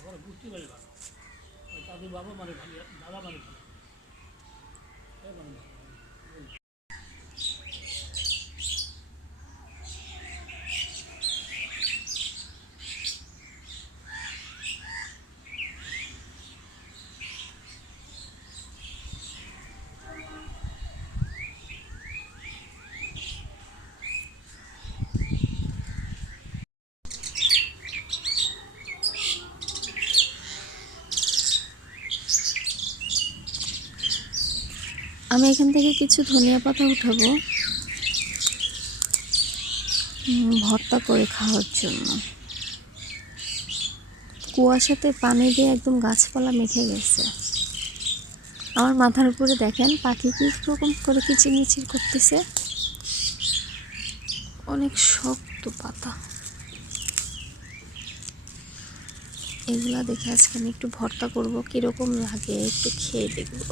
ভালো বুঝতে পারি ভালো তাদের বাবা মানে ভালো দাদা মানে ভালো মানে ভালো। আমি এখান থেকে কিছু ধনিয়া পাতা উঠাবো। ভর্তা করে খাওয়ার জন্য। কুয়াশাতে পানি দিয়ে একদম গাছপালা মেখে গেছে। আমার মাথার উপরে দেখেন, পাখি কি রকম করে কিচিরমিচির করতেছে। অনেক শক্ত পাতা। এগুলা দেখে আজকে আমি একটু ভর্তা করব, কীরকম লাগে একটু খেয়ে দেখব।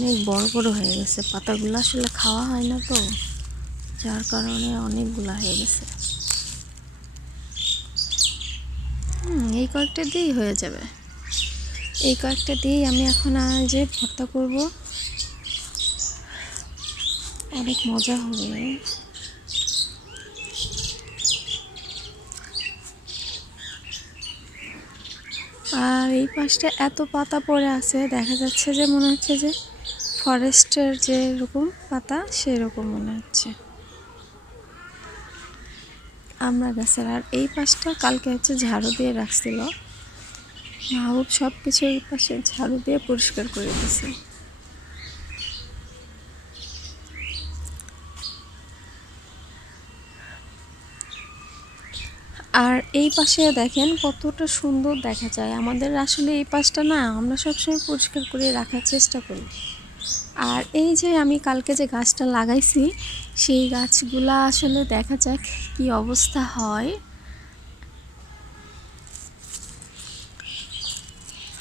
অনেক বড় বড় হয়ে গেছে। পাতাগুলো আসলে খাওয়া হয় না তো, যার কারণে অনেকগুলা হয়ে গেছে। এই কয়েকটা দিয়েই হয়ে যাবে। এই কয়েকটা দিয়েই আমি এখন আর যে ভর্তা করব, অনেক মজা হবে। আর এই পাশটা এত পাতা পড়ে আছে, দেখা যাচ্ছে যে মনে হচ্ছে যে ফরেস্টের যে রকম পাতা, সেরকম মনে হচ্ছে। আমরা গাছের, আর এই পাশটা কালকে হচ্ছে ঝাড়ু দিয়ে রাখছিল। মাহবুব সব কিছু এই পাশে ঝাড়ু দিয়ে পরিষ্কার করে দিছে। আর এই পাশে দেখেন কতটা সুন্দর দেখা যায়। আমাদের আসলে এই পাশটা না, আমরা সবসময় পরিষ্কার করে রাখার চেষ্টা করি। আর এই যে আমি কালকে যে গাছটা লাগাইছি, সেই গাছগুলা আসলে দেখা যাক কি অবস্থা হয়।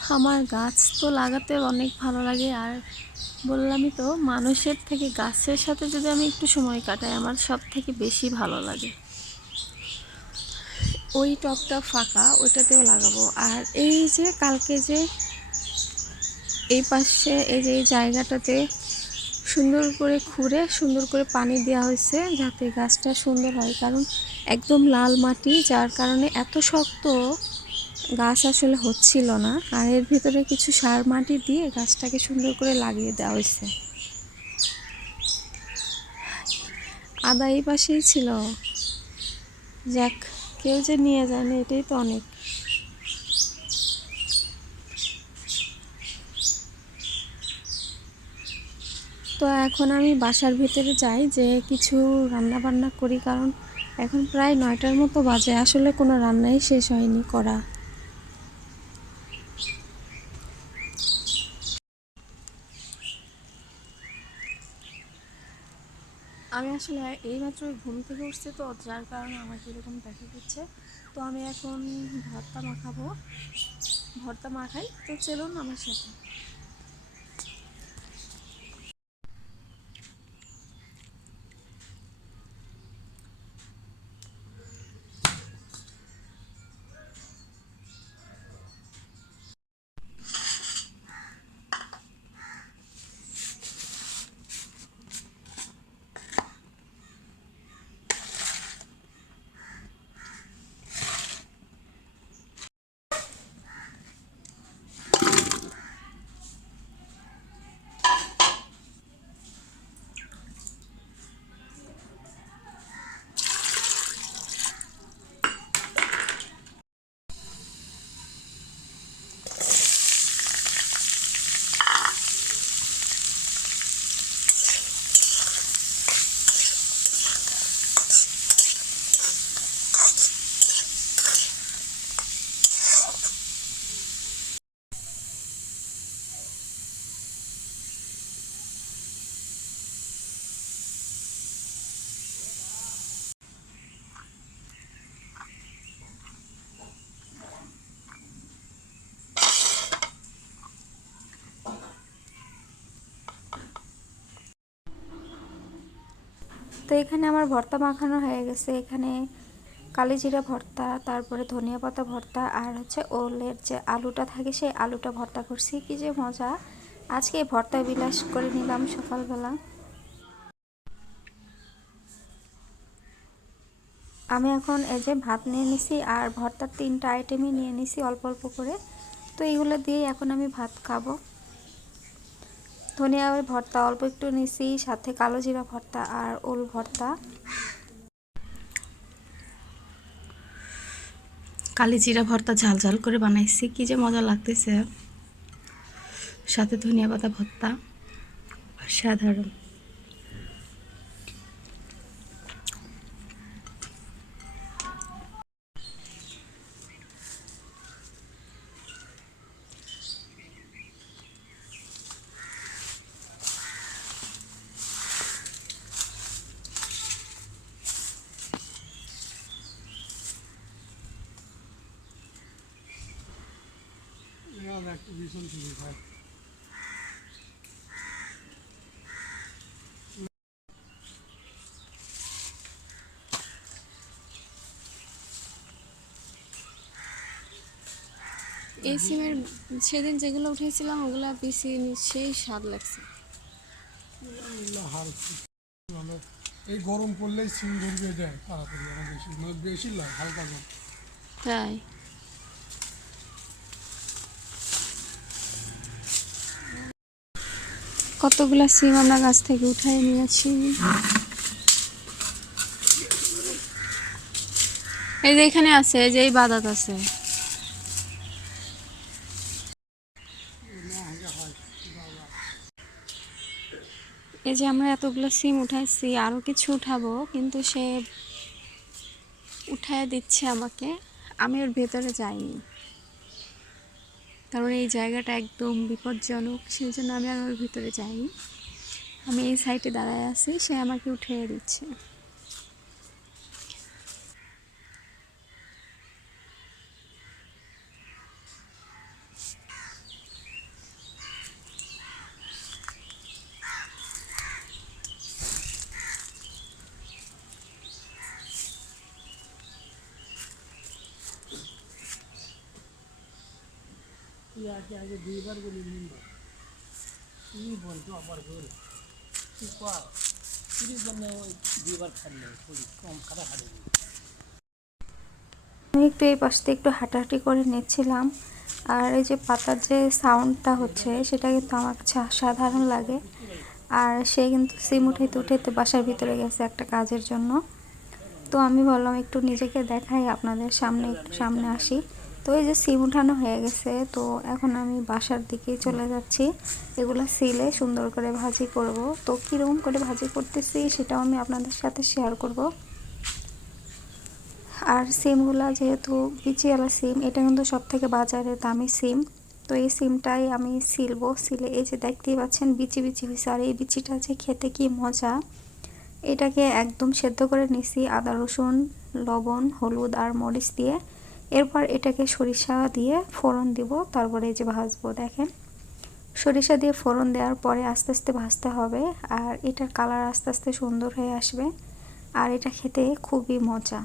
আমার গাছ তো লাগাতে অনেক ভালো লাগে, আর বললামই তো, মানুষের থেকে গাছের সাথে যদি আমি একটু সময় কাটাই, আমার সব থেকে বেশি ভালো লাগে। ওই টবটা ফাঁকা, ওইটাতেও লাগাবো। আর এই যে কালকে যে এই পাশে এই যে এই জায়গাটাতে সুন্দর করে খুঁড়ে, সুন্দর করে পানি দেওয়া হয়েছে যাতে গাছটা সুন্দর হয়। কারণ একদম লাল মাটি, যার কারণে এত শক্ত গাছ আসলে হচ্ছিল না। আর এর ভিতরে কিছু সার মাটি দিয়ে গাছটাকে সুন্দর করে লাগিয়ে দেওয়া হয়েছে। আদা এই পাশেই ছিল। যাক, কেউ যে নিয়ে যায় না এটাই তো অনেক। তো এখন আমি বাসার ভিতরে যাই যে কিছু রান্না বান্না করি, কারণ এখন প্রায় নয়টার মতো বাজে। আসলে কোনো রান্নাই শেষ হয়নি করা। আমি আসলে এইমাত্র ঘুম থেকে উঠছি তো, যার কারণে আমাকে এরকম দেখা দিচ্ছে তো আমি এখন ভর্তা মাখাবো। ভর্তা মাখাই, তো চলুন আমার সাথে। তো এখানে আমার ভর্তা মাখানো হয়ে গেছে। এখানে কালিজিরা ভর্তা, তারপরে ধনিয়া পাতা ভর্তা আর হচ্ছে ওলের যে আলুটা থাকে সেই আলুটা ভর্তা করছি। কি যে মজা। আজকে ভর্তা বিলাস করে নিলাম সকালবেলা। আমি এখন এই যে ভাত নিয়ে নিছি আর ভর্তার তিনটা আইটেমই নিয়ে নিছি অল্প অল্প করে। তো এইগুলো দিয়ে এখন আমি ভাত খাব। ধনিয়া ভর্তা, অল্প একটু নিছি সাথে কালো জিরা ভর্তা আর ওল ভর্তা। কালি জিরা ভর্তা ঝাল ঝাল করে বানাইছি, কি যে মজা লাগতেছে। সাথে ধনিয়া পাতা ভর্তা সাধারণ এবার একটু ভীষণ হয় এই সিমের সেদিন যেগুলো উঠেছিলাম ওগুলো বেশি সেই স্বাদ লাগছে। এই গরম পড়লেই সিম ধরবে দেয় তাড়াতাড়ি। বেশি মানে বেশি লাগে হালকা গরম। তাই? কতগুলা সিম আমরা গাছ থেকে উঠাই নিয়েছি। এই যে এখানে আছে, এই যে এই বাদাত আছে। এই যে আমরা এতগুলো সিম উঠাইছি আরও কিছু উঠাবো, কিন্তু সে উঠায় দিচ্ছে আমাকে। আমি ওর ভেতরে যাইনি। কারণ এই জায়গাটা একদম বিপজ্জনক সেই জন্য আমি আর ওর ভিতরে যাইনি। আমি এই সাইডে দাঁড়ায় আছি, সে আমাকে উঠিয়ে দিচ্ছে। তুই আগে দুইবার বলি তুমি বলতো আবার তুই কর তিরিশ জন্য ওই দুইবার করি কম খাতা খালি আমি একটু এই পাশ থেকে একটু হাঁটাহাঁটি করে নিচ্ছিলাম। আর এই যে পাতার যে সাউন্ডটা হচ্ছে, সেটা কিন্তু আমার কাছে অসাধারণ লাগে। আর সে কিন্তু সিম উঠাইতে উঠাইতে বাসার ভিতরে গেছে একটা কাজের জন্য। তো আমি বললাম, একটু নিজেকে দেখাই, আপনাদের সামনে একটু সামনে আসি। তো এই যে সিম উঠানো হয়ে গেছে, তো এখন আমি বাসার দিকে চলে যাচ্ছি। এগুলো সিলে সুন্দর করে ভাজি করব। তো কীরকম করে ভাজি করতেছি সেটাও আমি আপনাদের সাথে শেয়ার করব। আর সিমগুলা যেহেতু বিচিওয়ালা সিম, এটা কিন্তু সব থেকে বাজারে দামি সিম। তো এই সিমটাই আমি সিলবো, সিলে এই যে দেখতেই পাচ্ছেন বিচি বিচি হয়েছে আর এই বিচিটা যে খেতে কি মজা। এটাকে একদম সেদ্ধ করে নিছি আদা, রসুন, লবণ, হলুদ আর মরিচ দিয়ে। এরপর এটাকে সরিষা দিয়ে ফোড়ন দিব, তারপরে এই যে ভাজবো, দেখেন। সরিষা দিয়ে ফোড়ন দেওয়ার পরে আস্তে আস্তে ভাজতে হবে, আর এটার কালার আস্তে আস্তে সুন্দর হয়ে আসবে, আর এটা খেতে খুবই মজা।